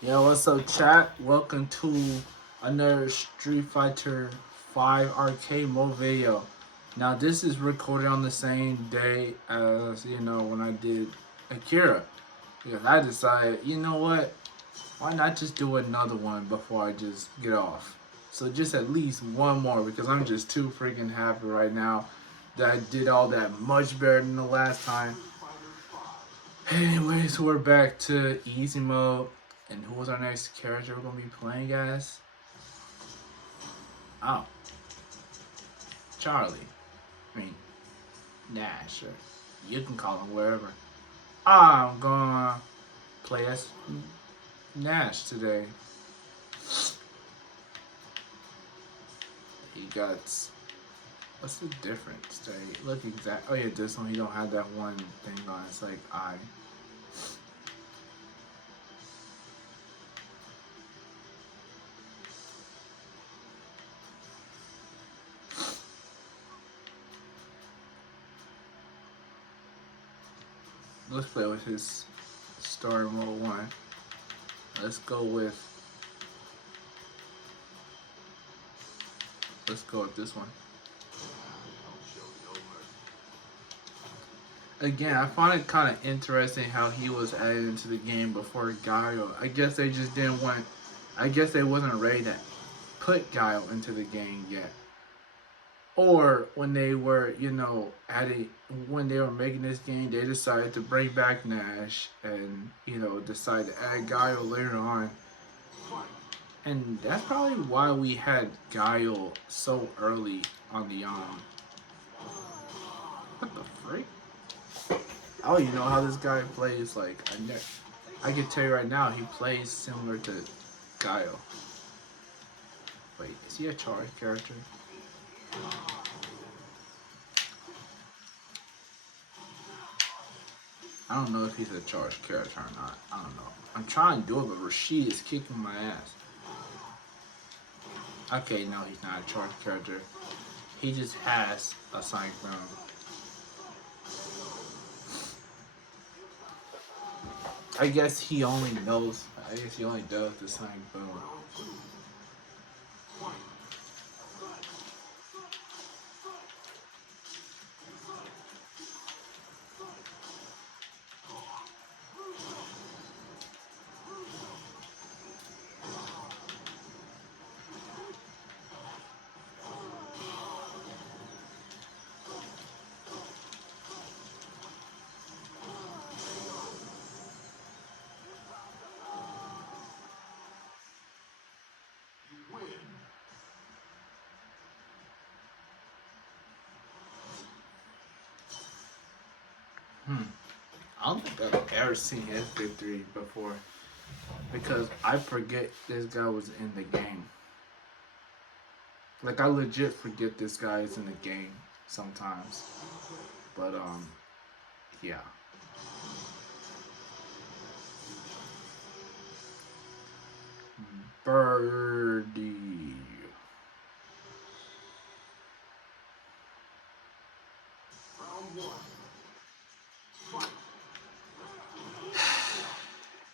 Yo, what's up, chat? Welcome to another Street Fighter 5 arcade mode video. Now, this is recorded on the same day as, when I did Akira. Because I decided, you know what? Why not just do another one before I just get off? So, just at least one more because I'm just too freaking happy right now that I did all that much better than the last time. Anyways, we're back to easy mode. And who was our next character we're gonna be playing, guys? Oh, Charlie. I mean, Nash. Or you can call him wherever. I'm gonna play as Nash today. He got. What's the difference? They look exact. Oh yeah, this one he don't have that one thing on. It's like I. Let's play with his story mode one. Let's go with. Let's go with this one. Again, I find it kind of interesting how he was added into the game before Guile. I guess they just didn't want. I guess they wasn't ready to put Guile into the game yet. Or when they were, adding when they were making this game, they decided to bring back Nash and decide to add Guile later on. And that's probably why we had Guile so early on the What the freak? Oh, you know how this guy plays? Like I can tell you right now, he plays similar to Guile. Wait, is he a charged character? I don't know if he's a charged character or not. I don't know. I'm trying to do it, but Rashid is kicking my ass. Okay, no, he's not a charged character. He just has a Sonic Boom. I guess he only knows. I guess he only does the Sonic Boom. I don't think I've ever seen his victory before because I forget this guy was in the game. Like I legit forget this guy is in the game sometimes. But yeah. Birdie.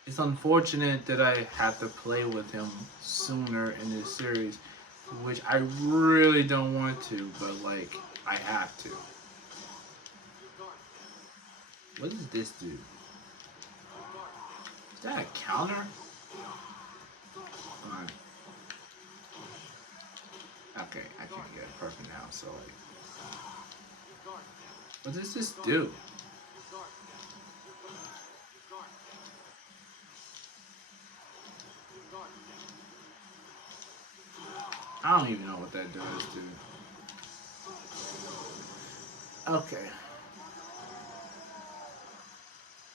It's unfortunate that I have to play with him sooner in this series, which I really don't want to, but like I have to. What does this do? Is that a counter? Fine. Okay, I can't get it perfect now, so like. What does this do? I don't even know what that does, dude. Okay.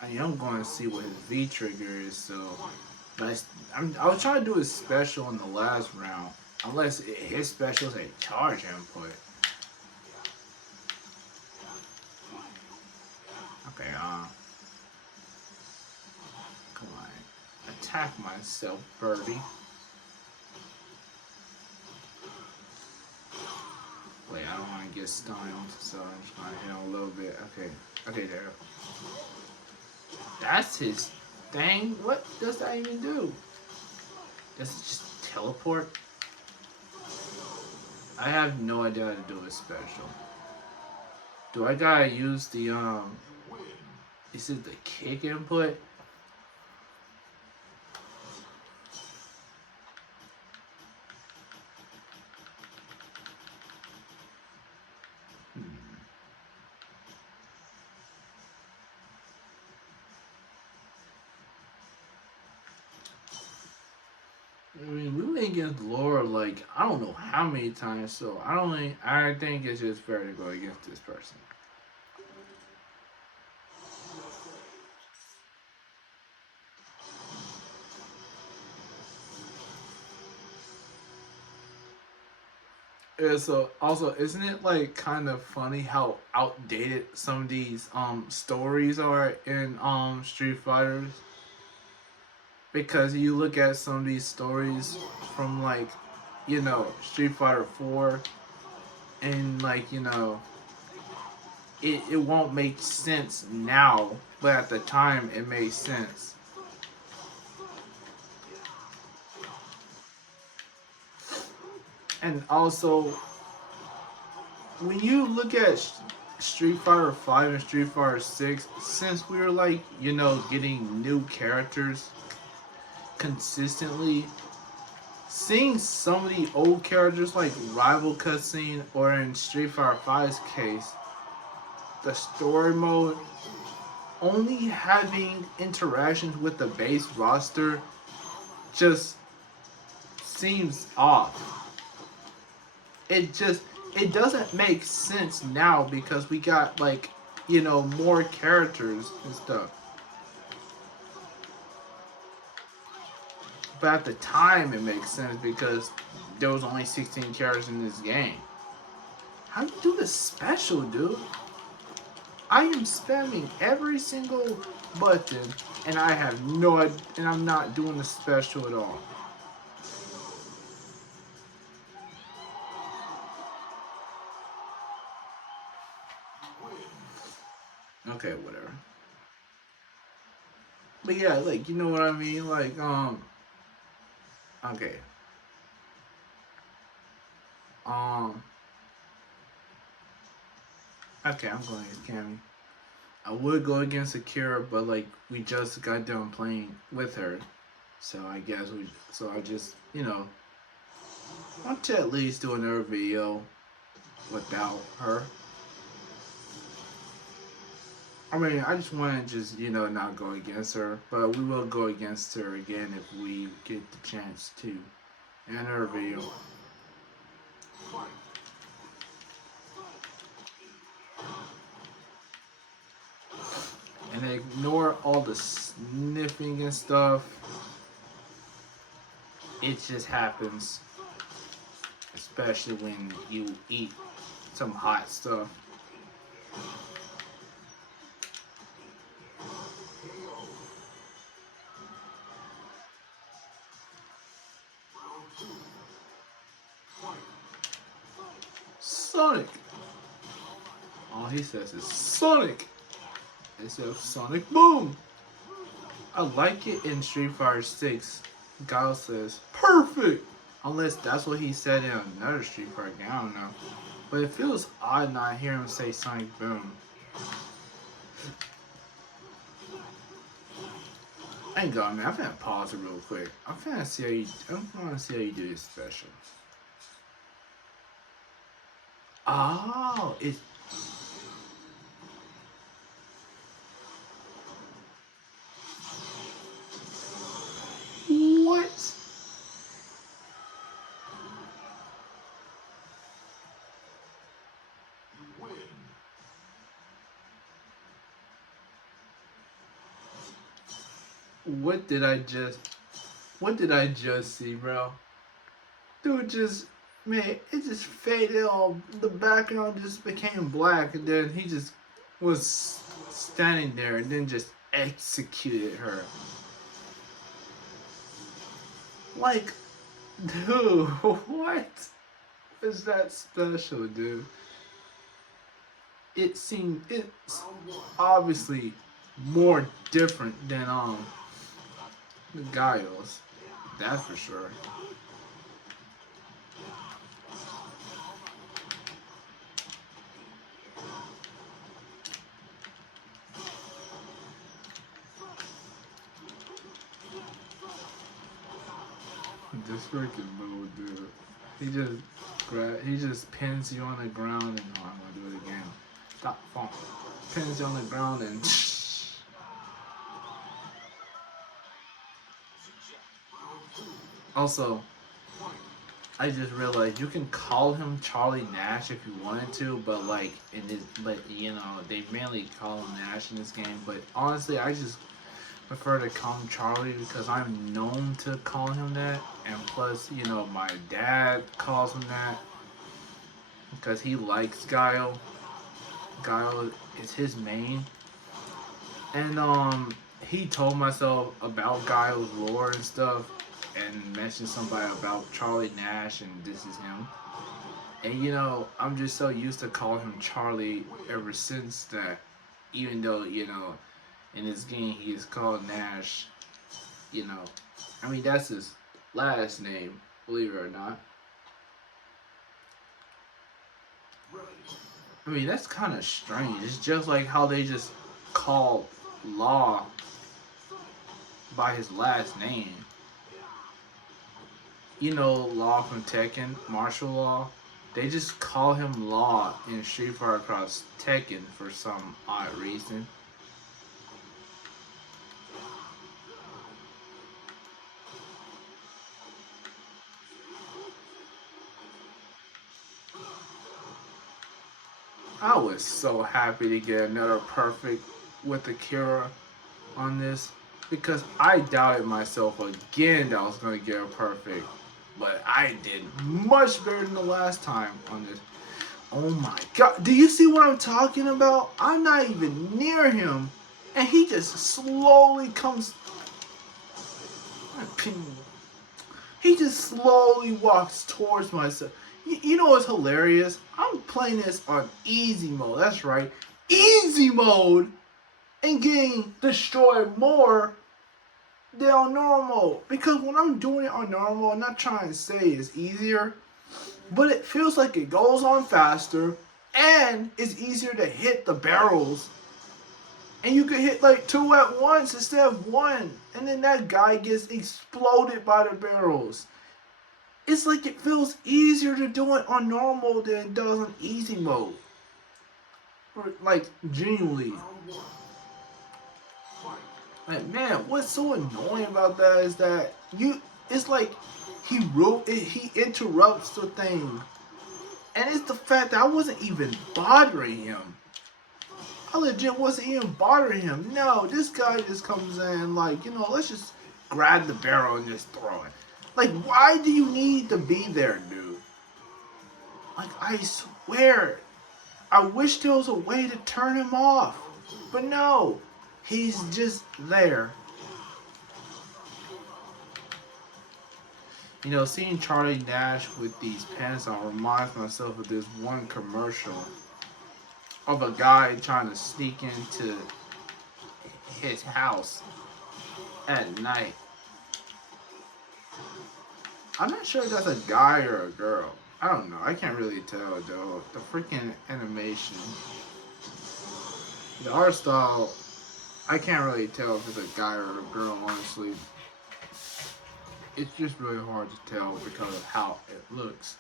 I'm going to see what his V trigger is, so. But I was trying to do his special in the last round. Unless his special is a charge input. Okay, come on. Attack myself, birdie. Wait, I don't want to get stunned, so I'm just going to hit him a little bit. Okay, okay, there. That's his thing? What does that even do? Is it just teleport? I have no idea how to do it special. Do I gotta use the is it the kick input? I mean, we went against Laura like I don't know how many times, so I think it's just fair to go against this person. Yeah, so also, isn't it like kind of funny how outdated some of these stories are in Street Fighters? Because you look at some of these stories from like, Street Fighter 4, and like, it won't make sense now, but at the time it made sense. And also, when you look at Street Fighter 5 and Street Fighter 6, since we were like, getting new characters consistently, seeing some of the old characters like Rival Cutscene or in Street Fighter 5's case, the story mode, only having interactions with the base roster just seems off. It doesn't make sense now because we got like, more characters and stuff. But at the time it makes sense because there was only 16 characters in this game. How do you do this special, dude? I am spamming every single button and I have no idea, and I'm not doing the special at all. Okay, whatever. But yeah, like, you know what I mean? Like, okay. Um, okay, I'm going against Cammy. I would go against Akira, but like, we just got done playing with her. So I guess so I just, want to at least do another video without her. I mean, I just want to just, not go against her, but we will go against her again if we get the chance to in her video. And ignore all the sniffing and stuff. It just happens, especially when you eat some hot stuff. Sonic! All he says is Sonic! Instead of Sonic Boom! I like it in Street Fighter 6. Guile says, perfect! Unless that's what he said in another Street Fighter game, I don't know. But it feels odd not hearing him say Sonic Boom. Hang on, man. I'm finna pause it real quick. I'm finna see how you do this special. Oh, it's... What? What did I just see, bro? Dude just, man, it just faded all, the background just became black, and then he just was standing there and then just executed her. Like, dude, what is that special, dude? It's obviously more different than the Guiles. That's for sure. This freaking mode, dude. He just pins you on the ground and oh, I'm gonna do it again. Stop falling. Pins you on the ground and also I just realized you can call him Charlie Nash if you wanted to, but like in this, but you know they mainly call him Nash in this game. But honestly, I just prefer to call him Charlie because I'm known to call him that, and plus, you know, my dad calls him that because he likes Guile. Guile is his main, and he told myself about Guile's lore and stuff, and mentioned somebody about Charlie Nash, and this is him. And you know, I'm just so used to calling him Charlie ever since that. Even though you know, in this game he is called Nash. You know, I mean that's his last name, believe it or not. I mean that's kind of strange. It's just like how they just call Law by his last name. You know, Law from Tekken, martial law. They just call him Law in Street Fighter Cross Tekken for some odd reason. I was so happy to get another perfect with Akira on this because I doubted myself again that I was going to get a perfect. But I did much better than the last time on this. Oh my god. Do you see what I'm talking about? I'm not even near him. And he just slowly comes. He just slowly walks towards myself. You know what's hilarious? I'm playing this on easy mode. That's right. Easy mode. And getting destroyed more than on normal. Because when I'm doing it on normal, I'm not trying to say it's easier. But it feels like it goes on faster. And it's easier to hit the barrels. And you can hit like two at once instead of one. And then that guy gets exploded by the barrels. It's like it feels easier to do it on normal than it does on easy mode. Like, genuinely. Like, man, what's so annoying about that is that it's like he interrupts the thing. And it's the fact that I wasn't even bothering him. I legit wasn't even bothering him. No, this guy just comes in like, you know, let's just grab the barrel and just throw it. Like, why do you need to be there, dude? Like, I swear, I wish there was a way to turn him off. But no, he's just there. You know, seeing Charlie Nash with these pants on reminds myself of this one commercial of a guy trying to sneak into his house at night. I'm not sure if that's a guy or a girl. I don't know. I can't really tell though. The freaking animation, the art style, I can't really tell if it's a guy or a girl, honestly. It's just really hard to tell because of how it looks.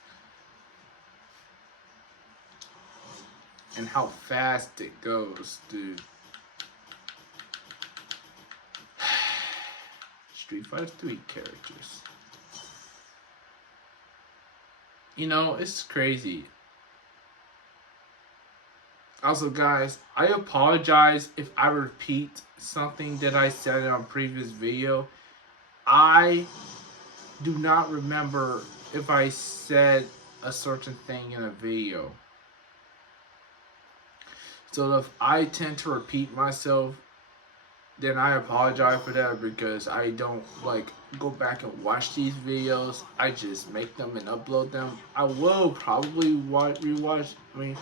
And how fast it goes, dude. Street Fighter 3 characters. You know, it's crazy. Also, guys, I apologize if I repeat something that I said in a previous video. I do not remember if I said a certain thing in a video. So if I tend to repeat myself, then I apologize for that because I don't like go back and watch these videos. I just make them and upload them. I will probably rewatch. I mean,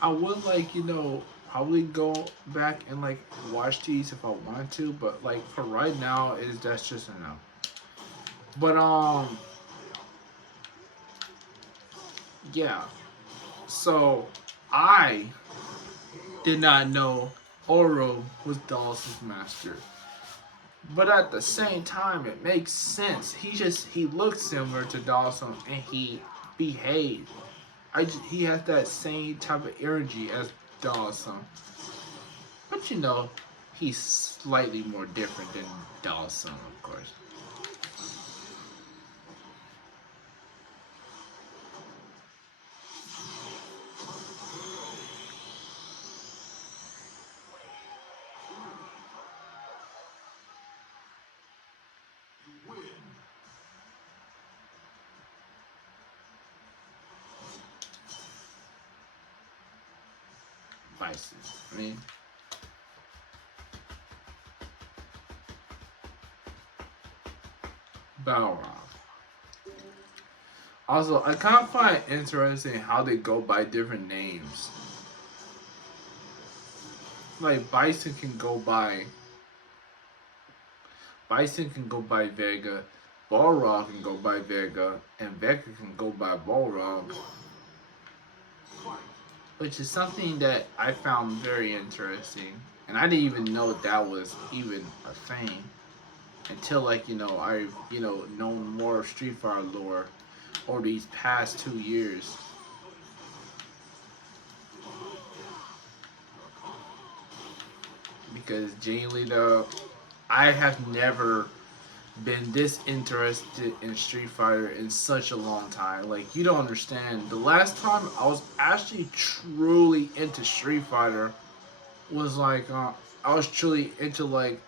I would like, you know, probably go back and like watch these if I want to, but like for right now, is that's just a no. But yeah. So I did not know Oro was Dawson's master. But at the same time, it makes sense. He looked similar to Dawson, and he behaved. He has that same type of energy as Dawson, but he's slightly more different than Dawson, of course. Vices. I mean, Balrog. Also, I kind of find it interesting how they go by different names. Like Bison can go by Vega, Balrog can go by Vega, and Vega can go by Balrog, which is something that I found very interesting, and I didn't even know that was even a thing until I known more of Street Fighter lore over these past 2 years. Because genuinely though, I have never been this interested in Street Fighter in such a long time. Like, you don't understand. The last time I was actually truly into Street Fighter was I was truly into like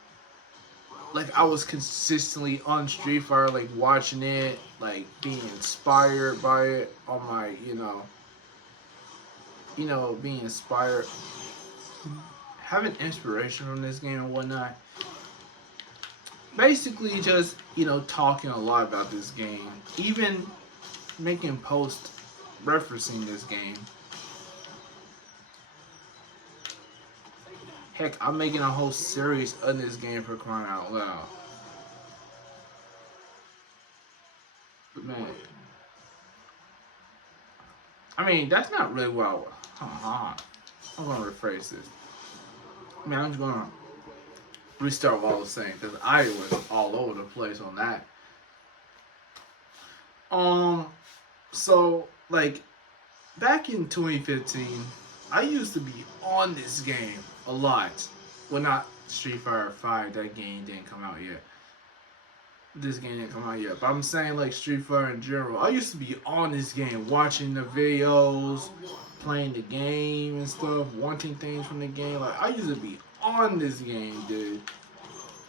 I was consistently on Street Fighter, like watching it, like being inspired by it on my, being inspired, having inspiration from this game and whatnot. Basically, just talking a lot about this game, even making posts referencing this game. Heck, I'm making a whole series of this game for crying out loud. But man, I mean, that's not really what I'm gonna rephrase this. I mean, I'm just gonna restart what I was saying because I was all over the place on that. Um, so like back in 2015, I used to be on this game a lot. Well, not Street Fighter 5. That game didn't come out yet. This game didn't come out yet. But I'm saying like Street Fighter in general. I used to be on this game, watching the videos, playing the game and stuff, wanting things from the game. Like I used to be on this game, dude.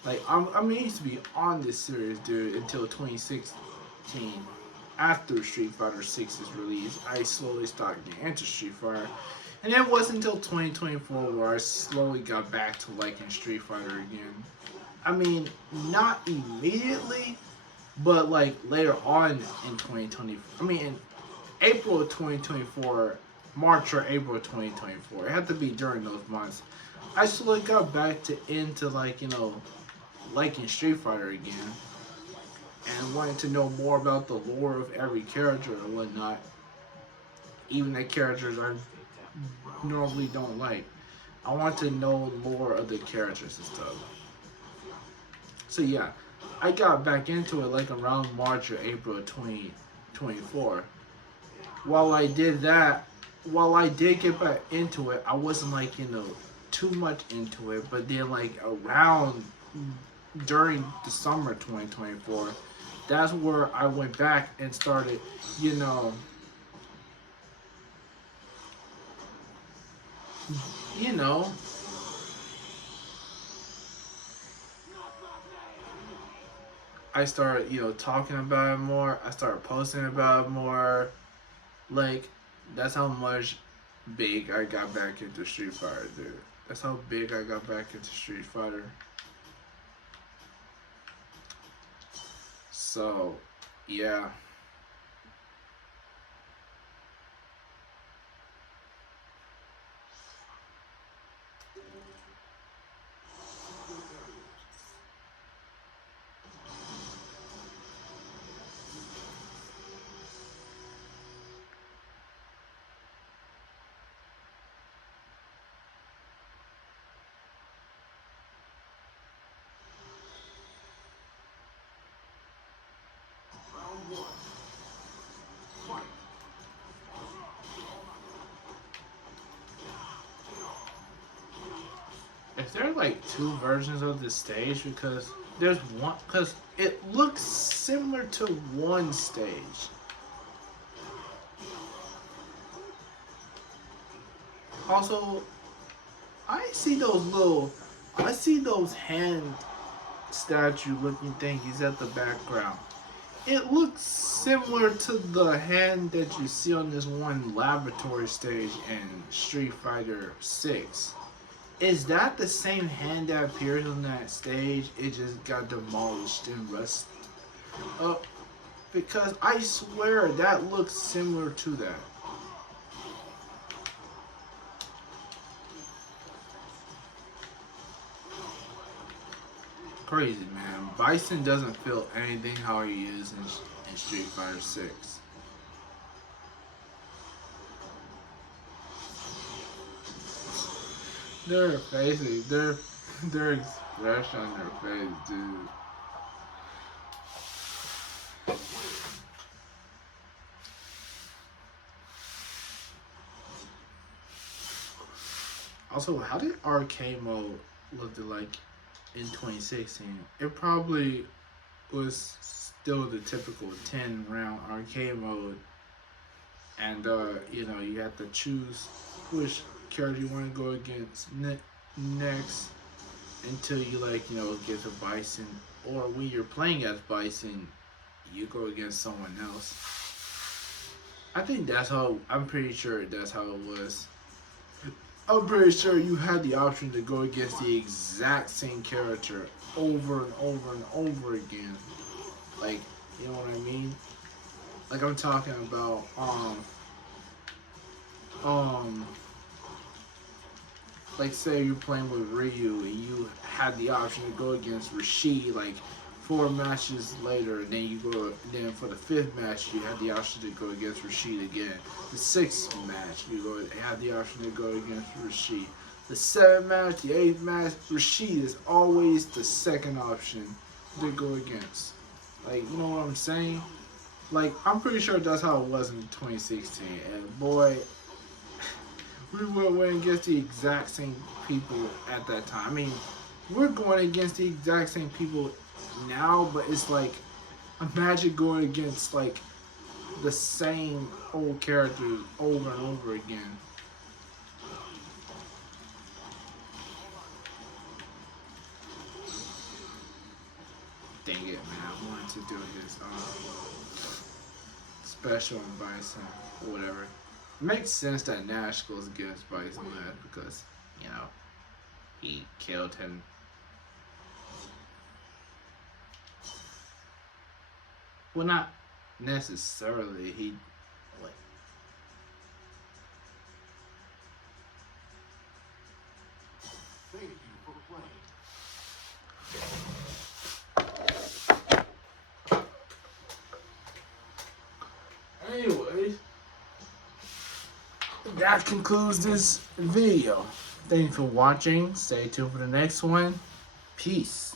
Like I mean, I used to be on this series, dude, until 2016. After Street Fighter 6's release, I slowly started getting into Street Fighter. And it wasn't until 2024 where I slowly got back to liking Street Fighter again. I mean, not immediately, but like later on in 2020. I mean, in April of 2024, March or April of 2024. It had to be during those months. I slowly got back to into liking Street Fighter again and wanting to know more about the lore of every character and whatnot. Even the characters I normally don't like. I want to know more of the characters and stuff. So yeah, I got back into it like around March or April of 2024. While I did that, while I did get back into it, I wasn't too much into it. But then around during the summer 2024, that's where I went back and started, you know, you know, I started, talking about it more. I started posting about it more. Like, that's how much big I got back into Street Fighter, dude. That's how big I got back into Street Fighter. So, yeah. Is there like two versions of this stage? Because there's one, because it looks similar to one stage. Also, I see those hand statue looking thingies at the background. It looks similar to the hand that you see on this one laboratory stage in Street Fighter 6. Is that the same hand that appears on that stage? It just got demolished and rust up. Because I swear that looks similar to that. Crazy, man. Bison doesn't feel anything how he is in Street Fighter 6. Their faces, their expression on their face, dude. Also, how did arcade mode look like in 2016? It probably was still the typical 10 round arcade mode, and you have to choose which character you want to go against next until you get to Bison, or when you're playing as Bison, you go against someone else. I'm pretty sure that's how it was. I'm pretty sure you had the option to go against the exact same character over and over and over again. Like, you know what I mean? Like, I'm talking about, like, say you're playing with Ryu and you had the option to go against Rashid, like, 4 matches later, and then for the 5th match, you had the option to go against Rashid again. The 6th match, you had the option to go against Rashid. The 7th match, the 8th match, Rashid is always the second option to go against. Like, you know what I'm saying? Like, I'm pretty sure that's how it was in 2016. And boy, we went against the exact same people at that time. I mean, we're going against the exact same people now, but it's like, imagine going against like the same old characters over and over again. Dang it, man! I wanted to do this special on Bison or whatever. It makes sense that Nash goes against Bison because he killed him. Well, not necessarily. He like Thank you for playing. Anyways, that concludes this video. Thank you for watching. Stay tuned for the next one. Peace.